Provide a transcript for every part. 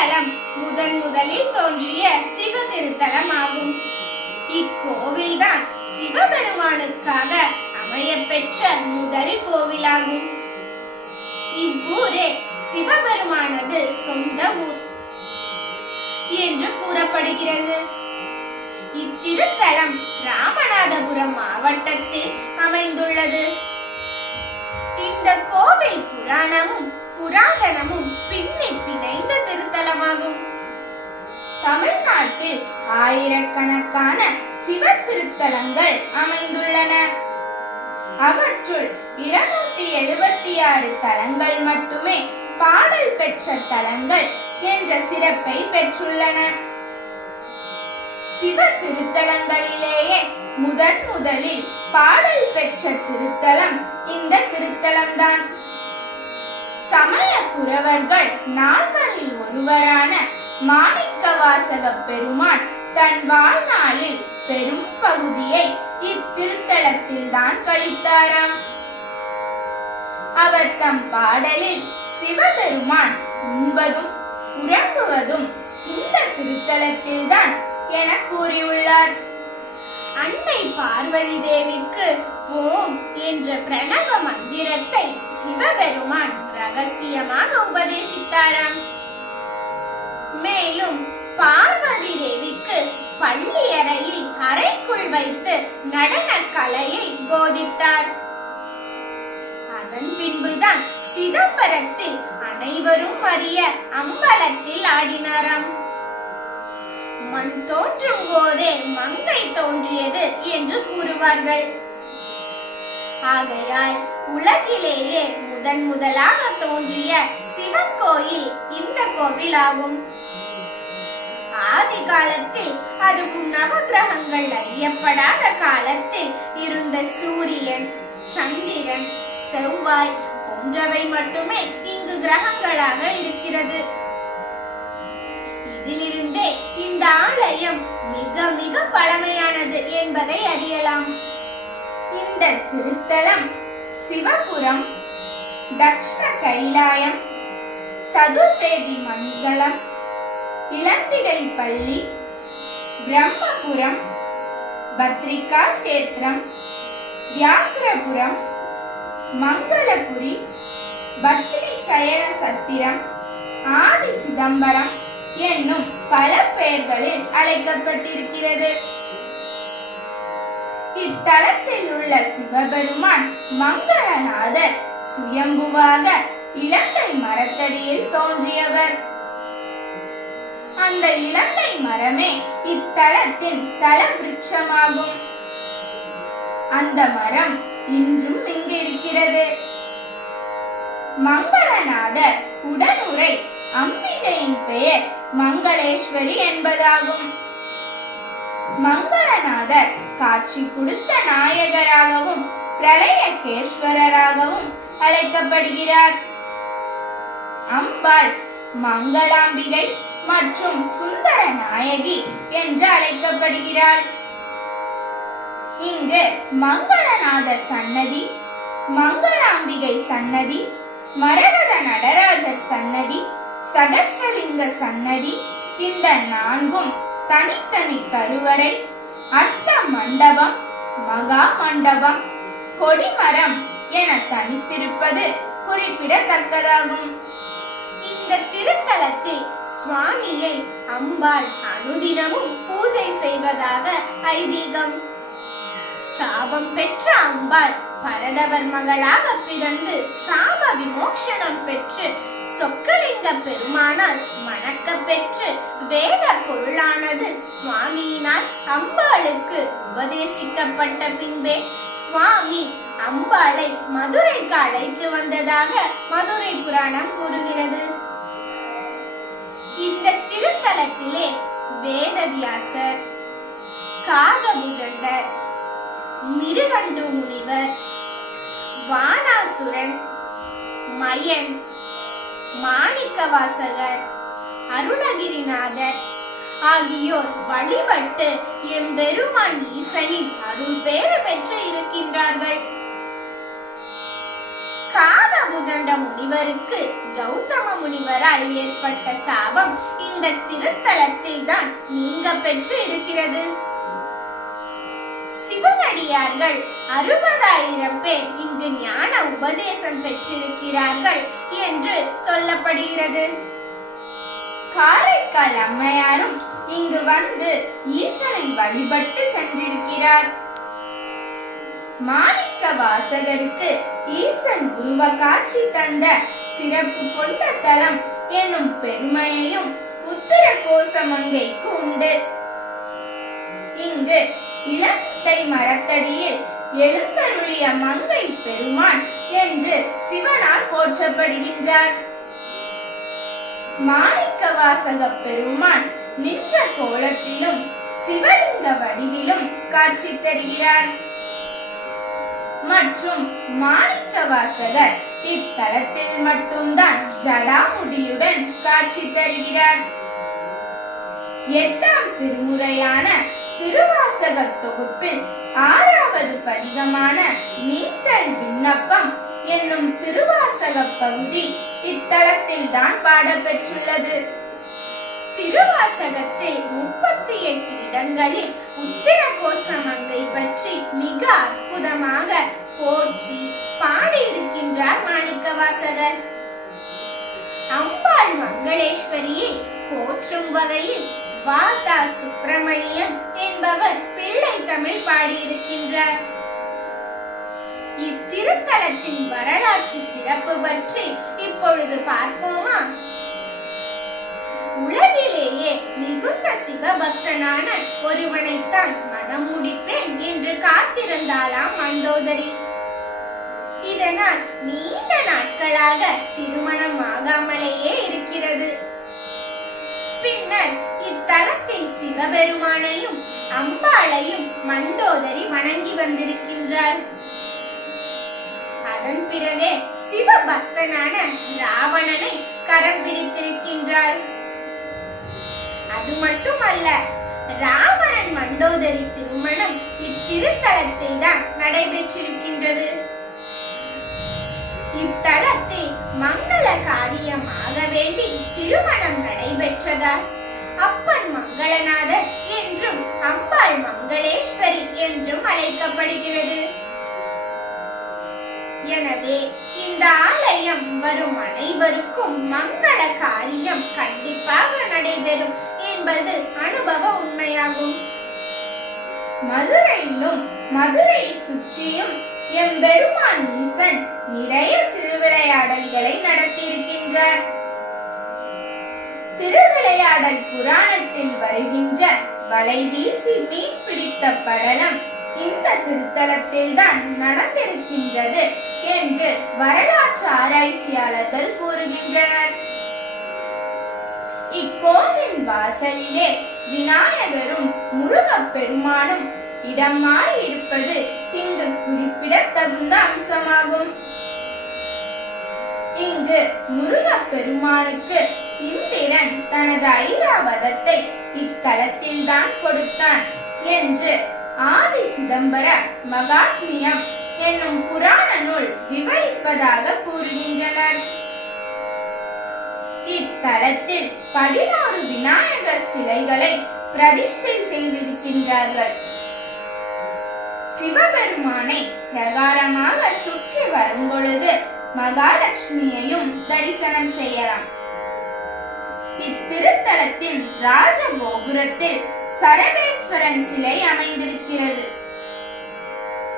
திருத்தலம் முதன் முதலில் தோன்றிய சிவ திருத்தலம் ஆகும் இக்கோவில்தான் சிவபெருமானுக்காக அமைய பெற்ற முதல் கோவிலாகும். இவ்வூரே சிவபெருமானது சொந்த ஊர் என்று கூறப்படுகிறது. இத்திருத்தலம் ராமநாதபுரம் மாவட்டத்தில் அமைந்துள்ளது. இந்த கோவில் புராணமும் புராதனமும் பின்னி பிணைந்த திருத்தலமாகும் தமிழ்நாட்டில் ஆயிரக்கணக்கான சிவ திருத்தலங்கள் அமைந்துள்ளன. அவற்றுள் இருநூத்தி எழுபத்தி ஆறு தலங்கள் மட்டுமே பாடல் பெற்ற தலங்கள் என்ற சிறப்பை பெற்றுள்ளன. சிவ திருத்தலங்களிலேயே முதன் முதலில் பாடல் பெற்ற திருத்தலம் இந்த திருத்தலம்தான். சமய குரவர்கள் நால்வரில் ஒருவரான மாணிக்கவாசக பெருமான் தன் வாழ்நாளில் பெரும் பகுதியை இத்திருத்தலத்தில் தான் கழித்தாராம். அவர் தம் பாடலில் சிவபெருமான் உண்பதும் உறங்குவதும் இந்த திருத்தலத்தில் தான் என கூறியுள்ளார். அன்னை பார்வதி தேவிக்கு ஓம் என்ற பிரணவ மந்திரத்தை சிவபெருமான் ரகசியமாக உபதேசித்தாராம். மேலும் பார்வதி தேவிக்கு பள்ளி அறையில் அறைக்குள் வைத்து நடன கலையை போதித்தார். அதன் பின்புதான் சிதம்பரத்தில் அனைவரும் அறிய அம்பலத்தில் ஆடினாராம். மண் தோன்றும் போதே மங்கை தோன்றியது என்று கூறுவார்கள். ஆகையால் உலகிலேயே முதன் முதலாக தோன்றிய சிவன் கோயில் இந்த கோவில் ஆகும் ஆதி காலத்தில் அதுவும் நவகிரகங்கள் அறியப்படாத காலத்தில் இருந்த சூரியன் சந்திரன் செவ்வாய் போன்றவை மட்டுமே இங்கு கிரகங்களாக இருக்கிறது. ஆலயம் மிக மிக பழமையானது என்பதை அறியலாம். இந்த திருத்தலம் சிவபுரம் தக்ஷண கைலாயம் சதுர்வேதி மங்களம் இளந்திகை பள்ளி பிரம்மபுரம் பத்ரிகா கஷேத்திரம் வியாக்கிரபுரம் மங்களபுரி பத்ரி சயன சத்திரம் ஆதி சிதம்பரம் என்னும் பல பெயர்களில் அழைக்கப்பட்டிருக்கிறது. இத்தலத்தில் உள்ள சிவபெருமான் மங்களநாதர் சுயம்புவாக இலங்கை மரத்தடியில் தோன்றியவர். அந்த இலங்கை மரமே இத்தலத்தின் தல விருட்சமாகும் அந்த மரம் இன்றும் இங்கு இருக்கிறது மங்களநாதர் உடனுரை அம்பிகையின் பெயர் மங்களேஸ்வரி என்பதாகும். மங்களநாதர் காட்சி கொடுத்த நாயகராகவும் பிரளயகேஸ்வரராகவும் அழைக்கப்படுகிறார். அம்பாள் மங்களாம்பிகை மற்றும் சுந்தர நாயகி என்று அழைக்கப்படுகிறாள். இங்கு மங்களநாதர் சன்னதி மங்களாம்பிகை சன்னதி மரகத நடராஜர் சன்னதி சகர்ஷலிங்க சன்னதி இந்த நான்கும் தனித்தனி கருவறை அர்த்த மண்டபம் மகா மண்டபம் கொடிமரம் என தனித்திருப்பது குறிப்பிடத்தக்கதாகும். இந்த திருத்தலத்தில் சுவாமியை அம்பாள் அனுதினமும் பூஜை செய்வதாக ஐதீகம். சாபம் பெற்ற அம்பாள் பரதவர் மகளாக பிறந்து சாப விமோக்ஷனம் பெற்று சொக்கலிங்க பெருமானால் மணக்க பெற்று வேத பொருளானது சுவாமியினால் அம்பாளுக்கு உபதேசிக்கப்பட்ட பின்பே சுவாமி அம்பாளை மதுரைக்கு அழைத்து வந்ததாக மதுரை புராணம் கூறுகிறது. இந்த திருத்தலத்திலே வேதவியாசர் காகபுஜண்டர் மிருகண்டு முனிவர் வானாசுரன் மயன் மாணிக்கவாசகர் அருணகிரிநாதர் ஆகியோர் வழிபட்டு எம்பெருமான் ஈசனின் அருள் பேறு பெற்று இருக்கின்றார்கள். காதபு காலபுஜண்ட முனிவருக்கு கௌதம முனிவரால் ஏற்பட்ட சாபம் இந்த திருத்தலத்தில் தான் நீங்க பெற்று இருக்கிறது. சிவனடியார்கள் அறுபதாயிரம் பேர் இங்கு ஞான உபதேசம் பெற்றிருக்கிறார்கள் என்று சொல்லப்படுகிறது. காரைக்கால் அம்மையாரும் இங்கு வந்து ஈசனை வழிபட்டு சென்றிருக்கிறார். மாணிக்க வாசகருக்கு ஈசன் உருவ காட்சி தந்த சிறப்பு கொண்ட தலம் என்னும் பெருமையையும் உத்தர கோசமங்கைக்கு உண்டு. இங்கு இளத்தை மரத்தடியில் எழுந்தருளிய மங்கை பெருமான் என்று சிவனால் போற்றப்படுகின்றார். மாணிக்க வாசக பெருமான் நின்ற கோலத்திலும் சிவலிங்க வடிவிலும் காட்சி தருகிறார். மற்றும் மாணிக்க வாசகர் இத்தலத்தில் மட்டும்தான் ஜடாமுடியுடன் காட்சி தருகிறார். எட்டாம் திருமுறையான திருவாசக தொகுப்பில் ஆறாவது பதிகமான நீத்தல் விண்ணப்பம் என்னும் திருவாசக பகுதி இத்தலத்தில் தான் பாடப்பெற்றுள்ளது. திருவாசகத்தில் முப்பத்தி எட்டு இடங்களில் உத்திர கோசமங்கை பற்றி மிக அற்புதமாக போற்றி பாடியிருக்கின்றார் மாணிக்கவாசகர். அம்பாள் மங்களேஸ்வரியை போற்றும் வகையில் வாதா சுப்பிரமணியன் என்பவர் பிள்ளை தமிழ் பாடியிருக்கின்றார். இத்திருத்தலத்தின் வரலாற்று சிறப்பு பற்றி இப்பொழுது பார்ப்போமா? உலகிலேயே மிகுந்த சிவபக்தனான ஒருவனைத்தான் மனம் முடிப்பேன் என்று காத்திருந்தாளாம் மண்டோதரி. இதனால் நீண்ட நாட்களாக திருமணம் ஆகாமலேயே இருக்கிறது. பின்னர் இத்தலத்தின் சிவபெருமானையும் அம்பாளையும் மண்டோதரி வணங்கி வந்திருக்கின்றார் அதன் பிறகே சிவபக்தனான ராவணனை கரம் பிடித்திருக்கின்றார் அது மட்டுமல்ல ராவணன் மண்டோதரி திருமணம் இத்திருத்தலத்தில் தான் நடைபெற்றிருக்கின்றது. இத்தலத்தில் மங்கள காரியமாக வேண்டி திருமணம் நடைபெற்றதால் அப்பன் மங்களநாதர் என்றும் அம்பாள் மங்களேஸ்வரி என்றும் அழைக்கப்படுகிறது. எனவே இந்த ஆலயம் வரும் அனைவருக்கும் மங்கள காரியம் கண்டிப்பாக நடைபெறும் என்பது அனுபவ உண்மையாகும். மதுரையிலும் மதுரையை சுற்றியும் எம்பெருமான் ஈசன் நிறைய திருவிளையாடல்களை நடத்தியிருக்கின்றார். திருவிளையாடல் புராணத்தில் வருகின்ற வலை வீசி மீன் பிடித்த படலம் இந்த திருத்தலத்தில் தான் நடந்திருக்கின்றது என்று வரலாற்று ஆராய்ச்சியாளர்கள் கூறுகின்றனர். இக்கோவில் வாசலிலே விநாயகரும் முருகப் பெருமானும் இடம் மாறி இருப்பது இங்கு குறிப்பிடத்தகுந்த அம்சமாகும். இங்கு முருகப் பெருமானுக்கு இந்திரன் தனது ஐராவதத்தை இத்தலத்தில் தான் கொடுத்தான் என்று ஆதி சிதம்பர மகாத்மியம் என்னும் புராண நூல் விவரிப்பதாக கூறுகின்றனர். இத்தலத்தில் பதினாறு விநாயகர் சிலைகளை பிரதிஷ்டை செய்திருக்கின்றார்கள். சிவபெருமானை பிரகாரமாக சுற்றி வரும் பொழுது மகாலட்சுமியையும் தரிசனம் செய்யலாம். இத்திருத்தலத்தில் ராஜ கோபுரத்தில் சரவேஸ்வரன் சிலை அமைந்திருக்கிறது.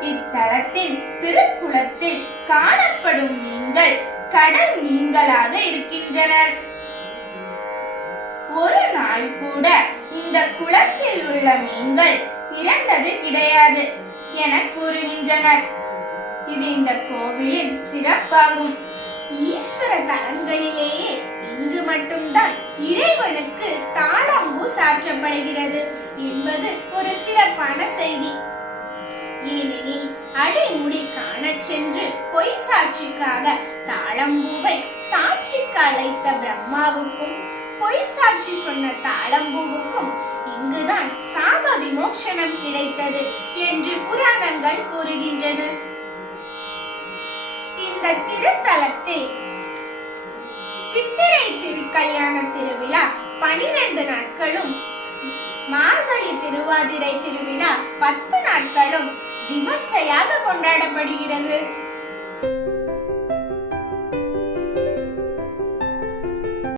இத்தலத்தில் திருக்குளத்தில் காணப்படும் மீன்கள் கடல் மீன்களாக இருக்கின்றனர். ஒரு நாள் கூட இந்த குளத்தில் உள்ள மீன்கள் இறந்தது கிடையாது என கூறுகின்றனர். இது இந்த கோவிலின் சிறப்பாகும். ஈஸ்வர தலங்களிலேயே இங்கு மட்டும்தான் இறைவனுக்கு தாளம்பூ சாற்றப்படுகிறது என்பது ஒரு சிறப்பான செய்தி. ஏனெனில் அடைமுடி காணச் சென்று பொய் சாட்சிக்காக தாளம்பூவை சாட்சிக்கு அழைத்த பிரம்மாவுக்கும் பொய் சாட்சி சொன்ன தாளம்பூவுக்கும் இங்குதான் சாப விமோசனம் கிடைத்தது என்று புராணங்கள் கூறுகின்றன. இந்த திருத்தலத்தில். சித்திரை திருக்கல்யாண திருவிழா பனிரெண்டு நாட்களும் மார்கழி திருவாதிரை திருவிழா பத்து நாட்களும் விமர்சையாக கொண்டாடப்படுகிறது.